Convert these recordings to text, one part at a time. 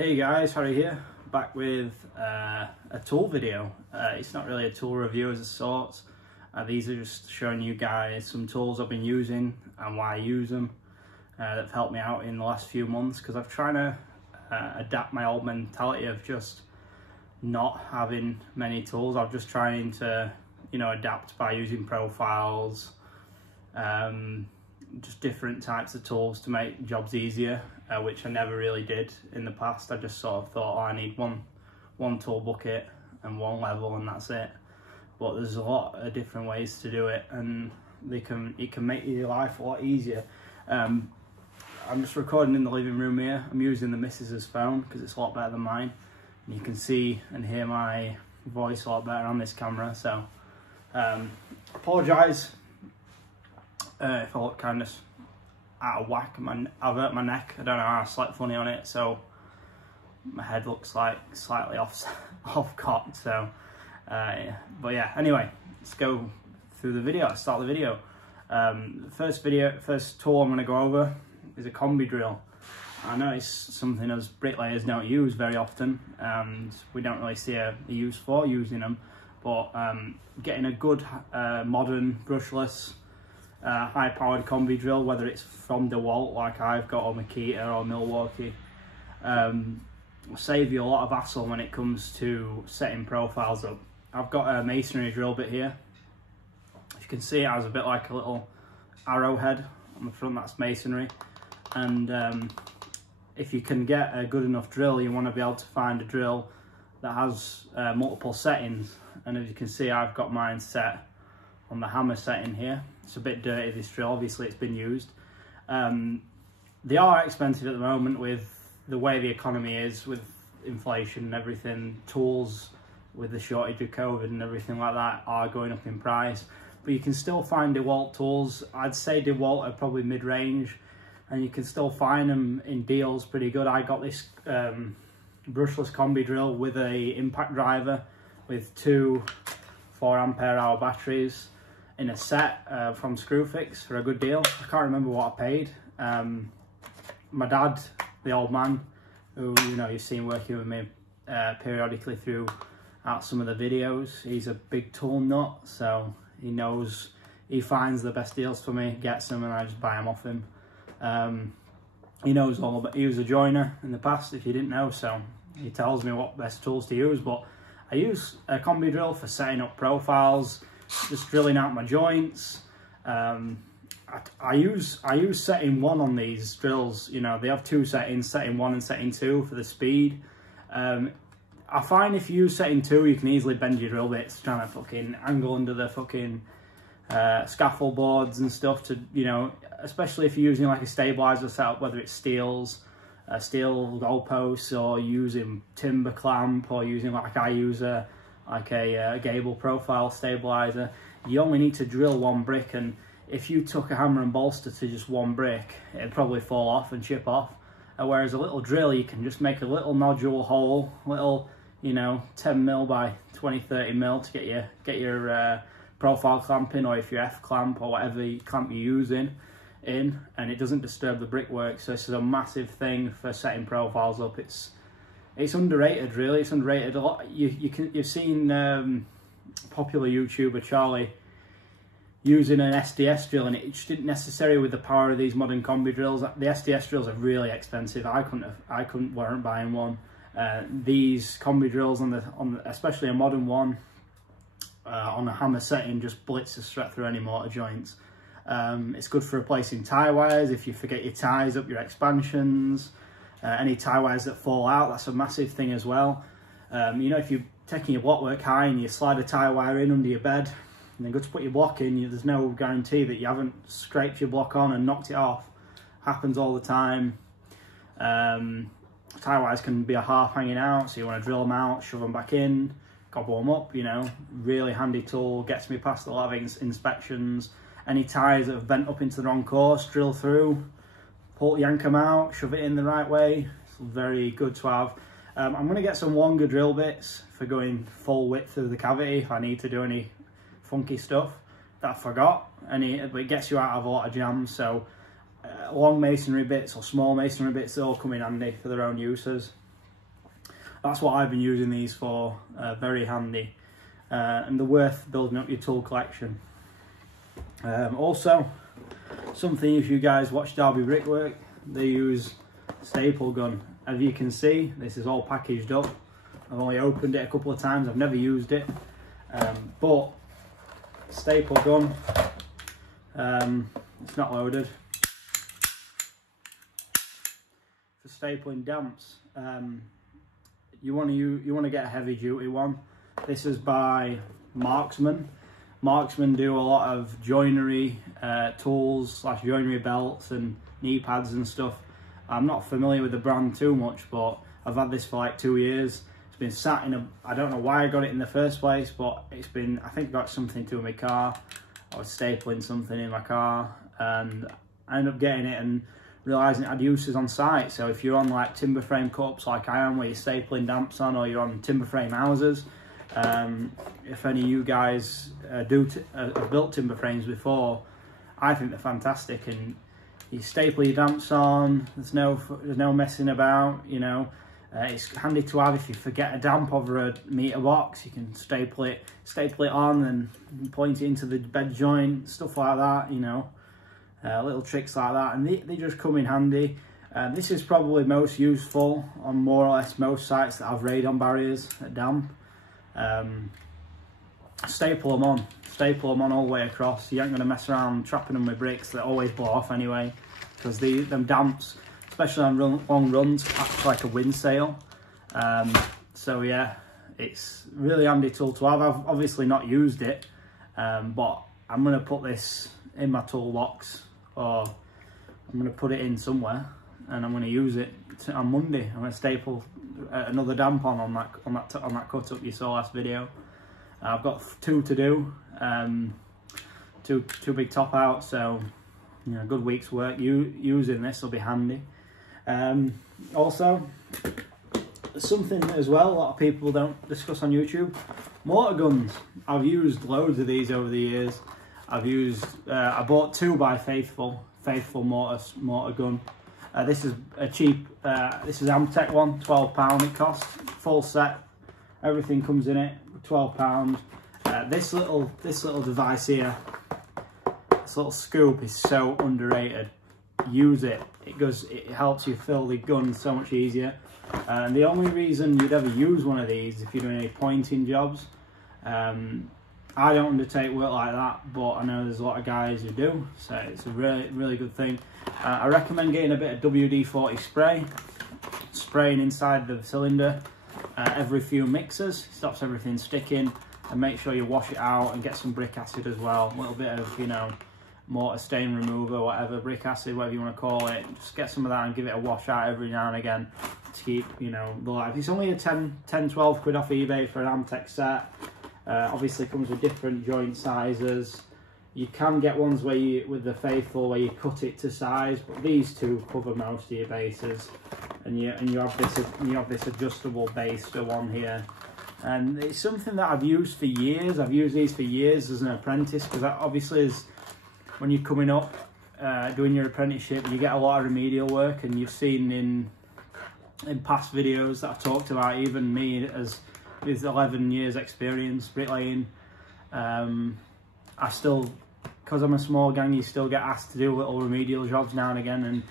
Hey guys, Harry here, back with a tool video. It's not really a tool review as a sort. These are just showing you guys some tools I've been using and why I use them that have helped me out in the last few months, because I've tried to adapt my old mentality of just not having many tools. I'm just trying to, adapt by using profiles, just different types of tools to make jobs easier, which I never really did in the past. I just sort of thought, oh, I need one tool bucket and one level and that's it. But there's a lot of different ways to do it, and it can make your life a lot easier. I'm just recording in the living room here. I'm using the missus's phone because it's a lot better than mine, and you can see and hear my voice a lot better on this camera. So apologise if I look kind of out of whack. I've hurt my neck. I don't know how I slept funny on it, so my head looks like slightly off cocked. So but yeah, anyway, let's go through the video. Let's start the video. First tool I'm going to go over is a combi drill. I know it's something us bricklayers don't use very often, and we don't really see a use for using them, but getting a good modern brushless high-powered combi drill, whether it's from DeWalt like I've got, or Makita or Milwaukee, will save you a lot of hassle when it comes to setting profiles up. I've got a masonry drill bit here. As you can see, it has a bit like a little arrowhead on the front. That's masonry, and if you can get a good enough drill, you want to be able to find a drill that has multiple settings. And as you can see, I've got mine set on the hammer setting here. It's a bit dirty, this drill, obviously it's been used. They are expensive at the moment with the way the economy is, with inflation and everything. Tools, with the shortage of COVID and everything like that, are going up in price. But you can still find DeWalt tools. I'd say DeWalt are probably mid-range, and you can still find them in deals pretty good. I got this brushless combi drill with a impact driver with two 4 ampere hour batteries in a set from Screwfix for a good deal. I can't remember what I paid. My dad, the old man, who you've seen working with me periodically throughout some of the videos, he's a big tool nut, so he finds the best deals for me, gets them, and I just buy them off him. He knows all about. He was a joiner in the past, if you didn't know, so he tells me what best tools to use. But I use a combi drill for setting up profiles, just drilling out my joints. I use setting 1 on these drills. They have 2 settings, setting 1 and setting 2 for the speed. I find if you use setting 2, you can easily bend your drill bits trying to fucking angle under the fucking scaffold boards and stuff, to especially if you're using like a stabilizer setup, whether it's steel goalposts, or using timber clamp, or using like I use a gable profile stabilizer. You only need to drill 1 brick, and if you took a hammer and bolster to just 1 brick, it'd probably fall off and chip off. Whereas a little drill, you can just make a little nodule hole, little 10 mil by 20-30 mil to get your profile clamp in, or if you're F clamp or whatever clamp you're using in, and it doesn't disturb the brickwork. So this is a massive thing for setting profiles up. It's underrated, really. It's underrated a lot. You've seen popular YouTuber Charlie using an SDS drill, and it just didn't necessarily with the power of these modern combi drills. The SDS drills are really expensive. I weren't buying one. These combi drills especially a modern one, on a hammer setting, just blitzes straight through any mortar joints. It's good for replacing tie wires if you forget your ties up your expansions. Any tie wires that fall out, that's a massive thing as well. If you're taking your block work high and you slide a tie wire in under your bed and then go to put your block in, there's no guarantee that you haven't scraped your block on and knocked it off. Happens all the time. Tie wires can be a half hanging out, so you want to drill them out, shove them back in, gobble them up. Really handy tool, gets me past a lot of inspections. Any ties that have bent up into the wrong course, drill through, yank them out, shove it in the right way. It's very good to have. I'm going to get some longer drill bits for going full width through the cavity if I need to do any funky stuff that I forgot. But it gets you out of a lot of jams, so long masonry bits or small masonry bits, they all come in handy for their own uses. that's what I've been using these for. Very handy, and they're worth building up your tool collection. Also, something if you guys watch Derby Brickwork, they use staple gun. As you can see, this is all packaged up. I've only opened it a couple of times, I've never used it, but staple gun, it's not loaded. For stapling damps, you want to get a heavy duty one. This is by Marksman. Marksman do a lot of joinery tools / joinery belts and knee pads and stuff. I'm not familiar with the brand too much, but I've had this for like 2 years. It's been sat in a, I don't know why I got it in the first place, but it's been, I think, got something to do with my car. I was stapling something in my car and I ended up getting it and realising it had uses on site. So if you're on like timber frame cups like I am, where you're stapling damps on, or you're on timber frame houses, if any of you guys have built timber frames before, I think they're fantastic. And you staple your damps on, there's no messing about, you know. It's handy to have if you forget a damp over a meter box. You can staple it on and point it into the bed joint, stuff like that, you know. Little tricks like that, and they just come in handy. This is probably most useful on more or less most sites that have radon barriers at damp. Staple them on all the way across. You ain't going to mess around trapping them with bricks that always blow off anyway, because them damps, especially on long runs, act like a wind sail. So yeah, it's really handy tool to have. I've obviously not used it, but I'm going to put this in my toolbox, or I'm going to put it in somewhere, and I'm going to use it on Monday. I'm going to staple another damp on that cut up you saw last video. I've got 2 to do, two big top outs, so you know, a good week's work using this will be handy. Also, something as well a lot of people don't discuss on YouTube, mortar guns. I've used loads of these over the years. I've used, I bought 2 by Faithful mortar gun. This is a cheap, this is Amtech one, £12 it costs, full set, everything comes in it, £12. This little device here, this little scoop is so underrated. Use it. It helps you fill the gun so much easier. And the only reason you'd ever use one of these if you're doing any pointing jobs, I don't undertake work like that, but I know there's a lot of guys who do, so it's a really good thing. I recommend getting a bit of WD-40 spray, spraying inside the cylinder every few mixers. It stops everything sticking, and make sure you wash it out and get some brick acid as well. A little bit of, you know, mortar stain remover, whatever, brick acid, whatever you want to call it. Just get some of that and give it a wash out every now and again to keep, you know, the life. It's only a 10-12 quid off eBay for an Amtech set. Obviously comes with different joint sizes. You can get ones where with the Faithful, where you cut it to size, but these 2 cover most of your bases. And you have this adjustable base for one here, and it's something that I've used for years. I've used these for years as an apprentice, because that obviously is when you're coming up doing your apprenticeship, you get a lot of remedial work, and you've seen in past videos that I've talked about, even me as with 11 years experience bricklaying, I still, because I'm a small gang, you still get asked to do little remedial jobs now and again, and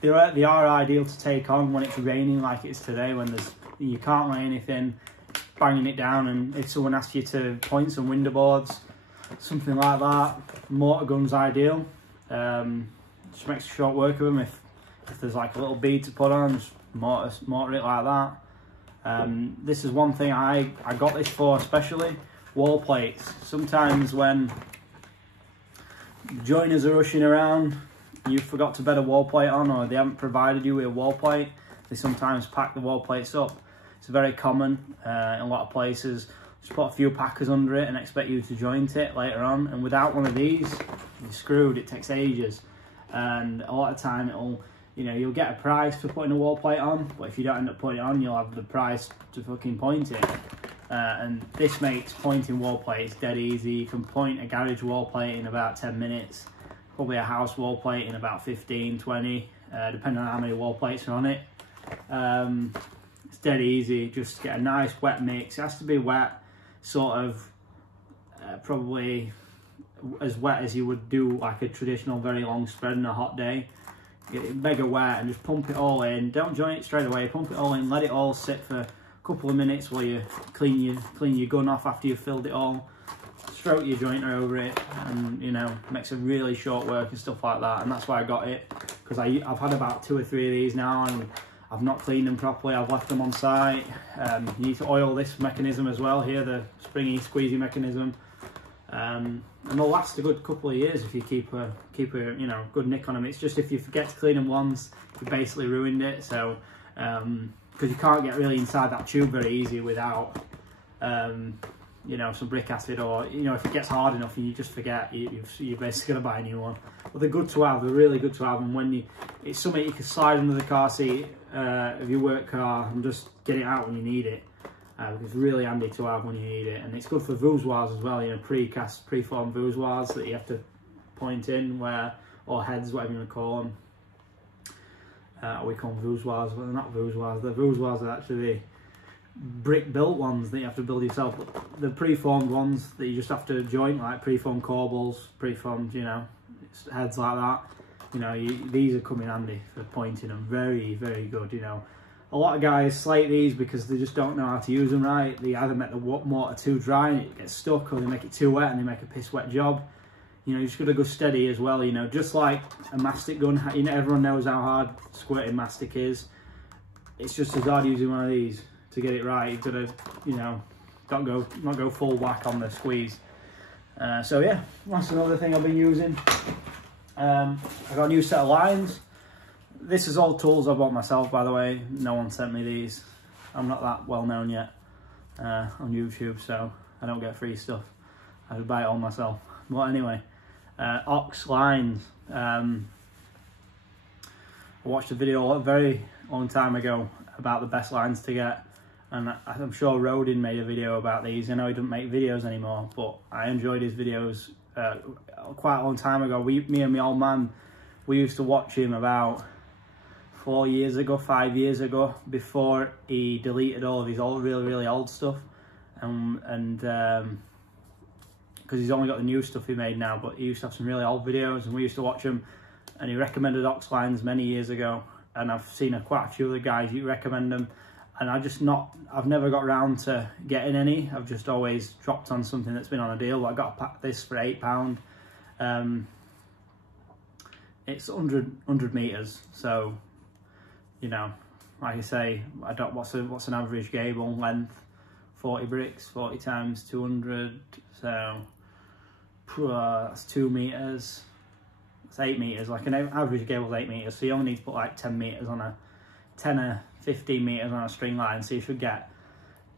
they are ideal to take on when it's raining like it is today, when you can't lay anything, banging it down, and if someone asks you to point some window boards, something like that, mortar gun's ideal. Just makes short work of them. If there's like a little bead to put on, just mortar it like that. This is one thing I got this for, especially wall plates. Sometimes when joiners are rushing around, you forgot to bed a wall plate on, or they haven't provided you with a wall plate, they sometimes pack the wall plates up. It's very common in a lot of places. Just put a few packers under it and expect you to joint it later on, and without one of these, you're screwed. It takes ages, and a lot of time you'll get a price for putting a wall plate on, but if you don't end up putting it on, you'll have the price to fucking point it. And this makes pointing wall plates dead easy. You can point a garage wall plate in about 10 minutes, probably a house wall plate in about 15, 20, depending on how many wall plates are on it. It's dead easy. Just get a nice wet mix. It has to be wet, sort of probably as wet as you would do like a traditional very long spread on a hot day. Get it mega wet and just pump it all in. Don't join it straight away. Pump it all in. Let it all sit for a couple of minutes while you clean your gun off after you've filled it all. Stroke your jointer over it, and you know, makes a really short work and stuff like that. And that's why I got it, because I've had about 2 or 3 of these now, and I've not cleaned them properly. I've left them on site. You need to oil this mechanism as well here, the springy squeezy mechanism, and they'll last a good couple of years if you keep a you know, good nick on them. It's just if you forget to clean them once, you basically ruined it. So because you can't get really inside that tube very easy without you know, some brick acid, or you know, if it gets hard enough and you just forget, you're basically gonna buy a new one. But they're good to have. They're really good to have, and when it's something you can slide under the car seat of your work car and just get it out when you need it. It's really handy to have when you need it, and it's good for voussoirs as well. You know, preformed voussoirs that you have to point in, or heads, whatever you want to call them. We call them voussoirs, but they're not voussoirs. The voussoirs are actually brick built ones that you have to build yourself. But the preformed ones that you just have to joint, like preformed corbels, preformed, you know, heads like that. You know, these are come in handy for pointing them. Very, very good. You know, a lot of guys slate these because they just don't know how to use them right. They either make the mortar too dry and it gets stuck, or they make it too wet and they make a piss wet job. You know, you just got to go steady as well. You know, just like a mastic gun. You know, everyone knows how hard squirting mastic is. It's just as hard using one of these to get it right. You've got to, you know, not go full whack on the squeeze. So yeah, that's another thing I've been using. I got a new set of lines. This is all tools I bought myself, by the way. No one sent me these. I'm not that well known yet on YouTube, so I don't get free stuff. I had to buy it all myself. But anyway, Ox lines. I watched a video a very long time ago about the best lines to get, and I'm sure Rodin made a video about these. I know he doesn't make videos anymore, but I enjoyed his videos quite a long time ago. Me and my old man, we used to watch him about 4 years ago, 5 years ago, before he deleted all of his old, really old stuff, and because he's only got the new stuff he made now, but he used to have some really old videos, and we used to watch him, and he recommended Ox lines many years ago, and I've seen quite a few of the guys who recommend them, and I've never got round to getting any. I've just always dropped on something that's been on a deal. I got this for £8. It's 100 meters, so you know, like I say, what's an average gable length? 40 bricks, 40 times 200, so that's 2 meters. It's 8 meters. Like an average gable's 8 meters, so you only need to put like 10 meters on a 10 or 15 meters on a string line, so you should get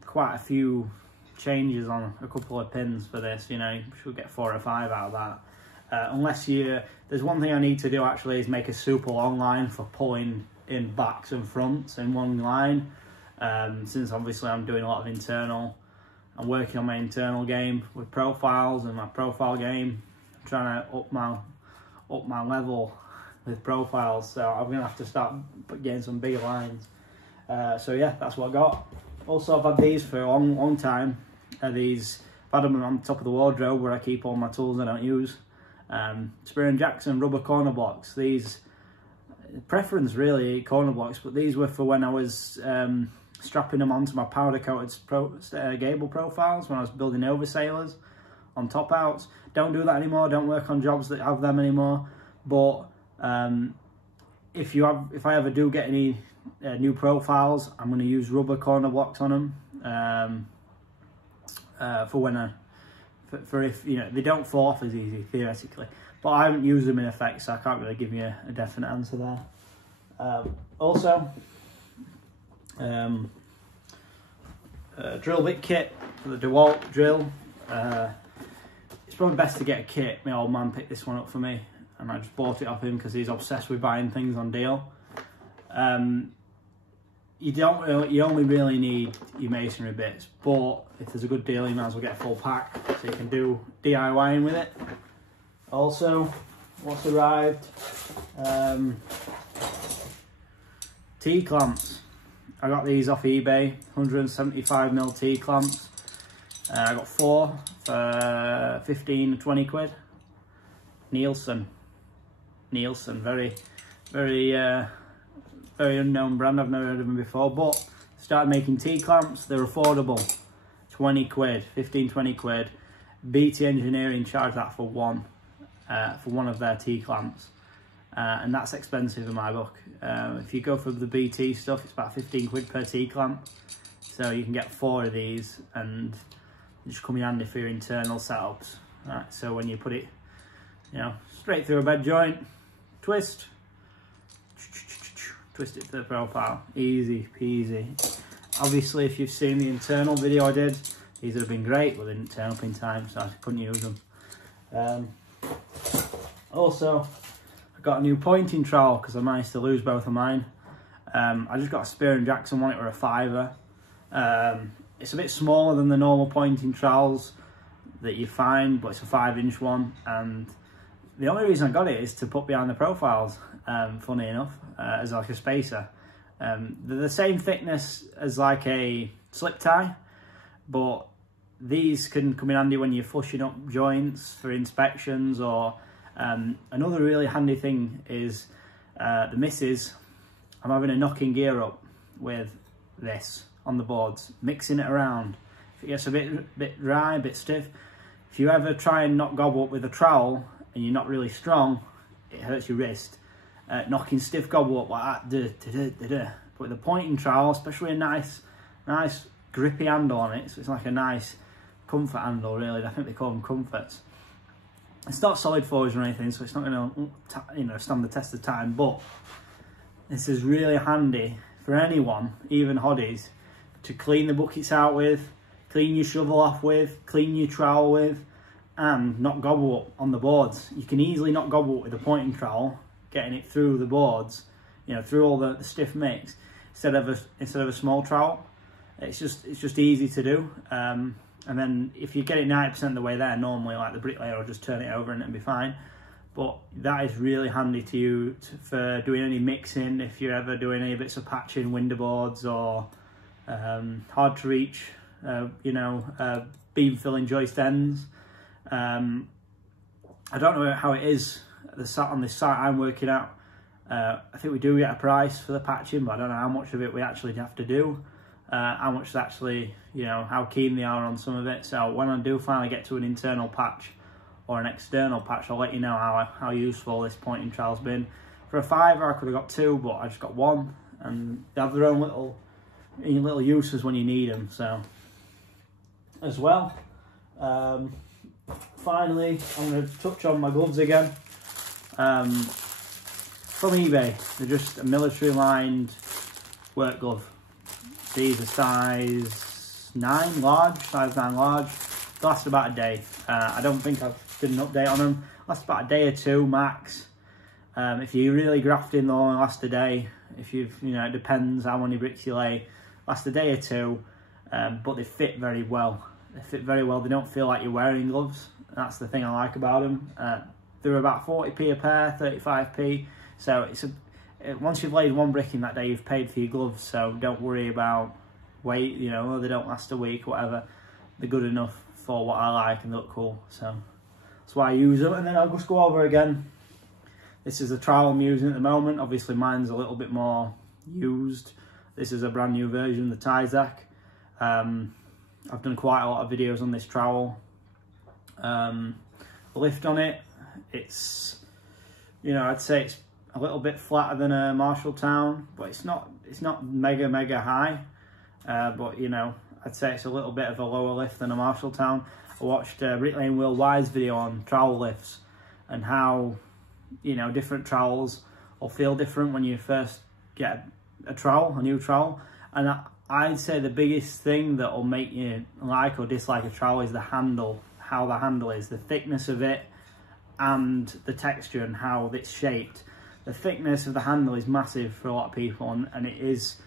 quite a few changes on a couple of pins for this. You know, you should get 4 or 5 out of that. Unless there's one thing I need to do actually, is make a super long line for pulling in backs and fronts in one line. Since obviously I'm doing a lot of internal, I'm working on my internal game with profiles and my profile game. I'm trying to up my level with profiles, so I'm gonna have to start getting some bigger lines. So yeah, that's what I got. Also, I've had these for a long time. These, I've had them on top of the wardrobe where I keep all my tools I don't use. Spear & Jackson rubber corner blocks. These, preference really corner blocks, but these were for when I was strapping them onto my powder coated gable profiles when I was building oversailers on top outs. Don't do that anymore. Don't work on jobs that have them anymore. But if I ever do get any new profiles, I'm going to use rubber corner blocks on them for when if you know, they don't fall off as easy theoretically. But I haven't used them in effect, so I can't really give you a definite answer there. Also, drill bit kit for the DeWalt drill. It's probably best to get a kit. My old man picked this one up for me, and I just bought it off him because he's obsessed with buying things on deal. You only really need your masonry bits, but if there's a good deal, you might as well get a full pack so you can do DIYing with it. Also, what's arrived? T-clamps. I got these off eBay, 175mm T-clamps. I got 4 for 15, 20 quid. Nielsen, very unknown brand. I've never heard of them before, but started making T-clamps. They're affordable, 20 quid, 15, 20 quid. BT Engineering charged that for one of their T-clamps. And that's expensive in my book. If you go for the BT stuff, it's about 15 quid per T-clamp. So you can get 4 of these and they just come in handy for your internal setups. Right, so when you put it, you know, straight through a bed joint, twist it to the profile, easy peasy. Obviously, if you've seen the internal video I did, these would have been great, but they didn't turn up in time, so I couldn't use them. Also, I got a new pointing trowel because I managed to lose both of mine. I just got a Spear and Jackson one, it were a £5. It's a bit smaller than the normal pointing trowels that you find, but it's a 5-inch one, and the only reason I got it is to put behind the profiles, funny enough, as like a spacer. They're the same thickness as like a slip tie, but these can come in handy when you're flushing up joints for inspections, or another really handy thing is the missus, I'm having a knocking gear up with this on the boards, mixing it around. If it gets a bit dry, a bit stiff, if you ever try and knock gobble up with a trowel and you're not really strong, it hurts your wrist. Knocking stiff gobble up like that, but with a pointing trowel, especially a nice grippy handle on it, so it's like a nice comfort handle really. I think they call them comforts. It's not solid forged or anything, so it's not going to stand the test of time, but this is really handy for anyone, even hotties, to clean the buckets out with, clean your shovel off with, clean your trowel with, and not gobble up on the boards. You can easily not gobble up with a pointing trowel, getting it through the boards, you know, through all the stiff mix, instead of a small trowel. It's just easy to do. And then if you get it 90% of the way there, normally like the bricklayer will just turn it over and it'll be fine. But that is really handy to you for doing any mixing, if you're ever doing any bits of patching window boards or hard to reach, beam filling joist ends. I don't know how it is on this site I'm working at. I think we do get a price for the patching, but I don't know how much of it we actually have to do. How much actually, how keen they are on some of it. So when I do finally get to an internal patch or an external patch, I'll let you know how useful this pointing trowel's been. For a £5, I could have got 2, but I just got 1, and they have their own little uses when you need them. So as well, finally, I'm going to touch on my gloves again. From eBay, they're just a military lined work glove. These are size 9 large. They last about a day. I don't think I've did an update on them. Last about a day or 2 max. If you're really grafting, they'll only last a day. If it depends how many bricks you lay. Last a day or 2, but they fit very well. They don't feel like you're wearing gloves. That's the thing I like about them. They're about 40p a pair, 35p. So once you've laid 1 brick in that day, you've paid for your gloves. So don't worry about weight. They don't last a week, whatever. They're good enough for what I like and they look cool. So that's why I use them. And then I'll just go over again. This is the trowel I'm using at the moment. Obviously mine's a little bit more used. This is a brand new version, the Tyzac. I've done quite a lot of videos on this trowel. The lift on it, it's, I'd say it's a little bit flatter than a Marshalltown, but it's not mega high. But I'd say it's a little bit of a lower lift than a Marshalltown. I watched Bricklaying Worldwide's video on trowel lifts and how different trowels will feel different when you first get a new trowel. And I'd say the biggest thing that will make you like or dislike a trowel is the handle, how the handle is, the thickness of it, and the texture and how it's shaped. The thickness of the handle is massive for a lot of people, and it is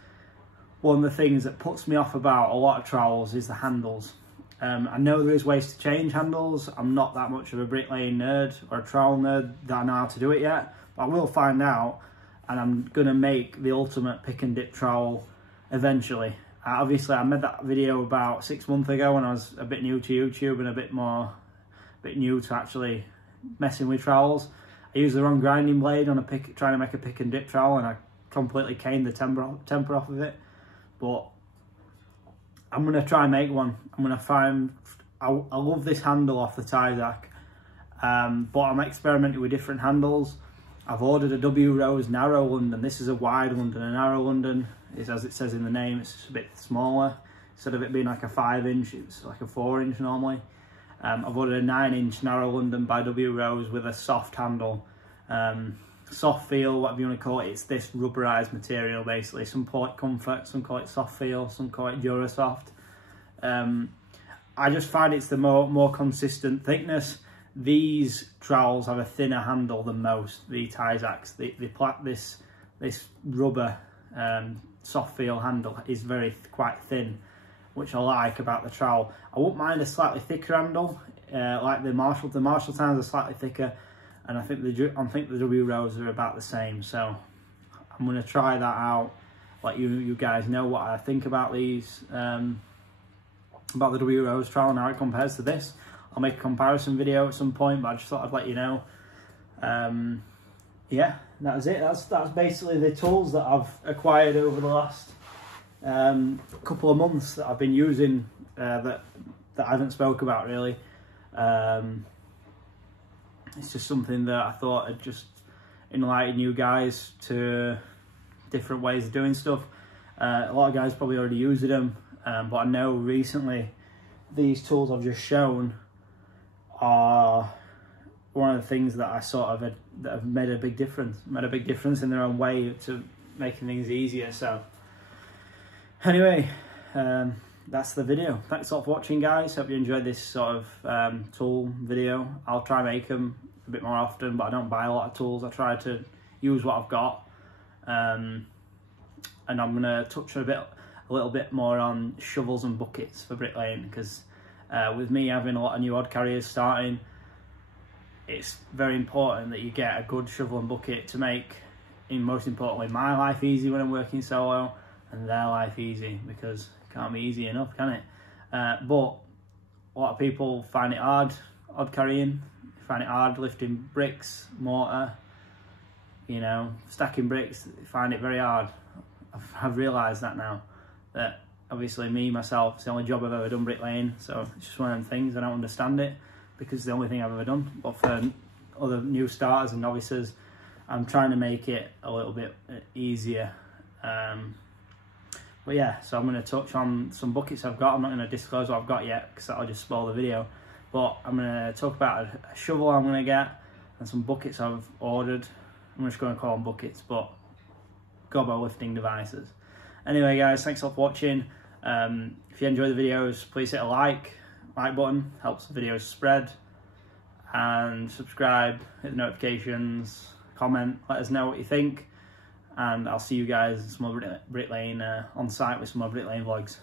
one of the things that puts me off about a lot of trowels is the handles. I know there is ways to change handles. I'm not that much of a bricklaying nerd or a trowel nerd that I know how to do it yet, but I will find out, and I'm going to make the ultimate pick and dip trowel eventually. Obviously I made that video about 6 months ago when I was a bit new to YouTube and a bit new to actually messing with trowels. I used the wrong grinding blade on trying to make a pick and dip trowel, and I completely caned the temper off of it. But I'm going to try and make one. I'm going to find, I love this handle off the Tyzac, but I'm experimenting with different handles. I've ordered a W Rose narrow London. This is a wide London. A narrow London is, as it says in the name, it's just a bit smaller. Instead of it being like a 5-inch, it's like a 4-inch normally. I've ordered a 9-inch narrow London by W Rose with a soft handle. Soft feel, whatever you want to call it. It's this rubberized material basically. Some call it comfort, some call it soft feel, some call it Durasoft. I just find it's the more consistent thickness. These trowels have a thinner handle than most, the Tyzacs. This rubber soft feel handle is quite thin, which I like about the trowel. I wouldn't mind a slightly thicker handle, like the Marshall. The Marshall tines are slightly thicker, and I think the W Rose are about the same. So I'm going to try that out. Let you guys know what I think about these, about the W Rose trowel and how it compares to this. I'll make a comparison video at some point, but I just thought I'd let you know. Yeah, that was it. That's basically the tools that I've acquired over the last couple of months that I've been using, that I haven't spoke about really. It's just something that I thought I'd just enlighten you guys to different ways of doing stuff. A lot of guys probably already used them, but I know recently these tools I've just shown are one of the things that I sort of that have made a big difference in their own way to making things easier. So anyway, that's the video. Thanks a lot for watching, guys. Hope you enjoyed this sort of tool video. I'll try and make them a bit more often, but I don't buy a lot of tools. I try to use what I've got, and I'm gonna touch a little bit more on shovels and buckets for bricklaying, because with me having a lot of new odd carriers starting, it's very important that you get a good shovel and bucket to make, most importantly, my life easy when I'm working solo, and their life easy, because it can't be easy enough, can it? But a lot of people find it hard, odd carrying, find it hard lifting bricks, mortar, you know, stacking bricks, find it very hard. I've realised that now, that obviously myself, it's the only job I've ever done bricklaying, so it's just one of them things. I don't understand it, because it's the only thing I've ever done. But for other new starters and novices, I'm trying to make it a little bit easier. But yeah, so I'm going to touch on some buckets I've got. I'm not going to disclose what I've got yet, because that'll just spoil the video. But I'm going to talk about a shovel I'm going to get, and some buckets I've ordered. I'm just going to call them buckets, but gobbo lifting devices. Anyway, guys, thanks a lot for watching. If you enjoy the videos, please hit a like button, helps the videos spread, and subscribe, hit the notifications, comment, let us know what you think, and I'll see you guys in some more bricklaying on site with some more bricklaying vlogs.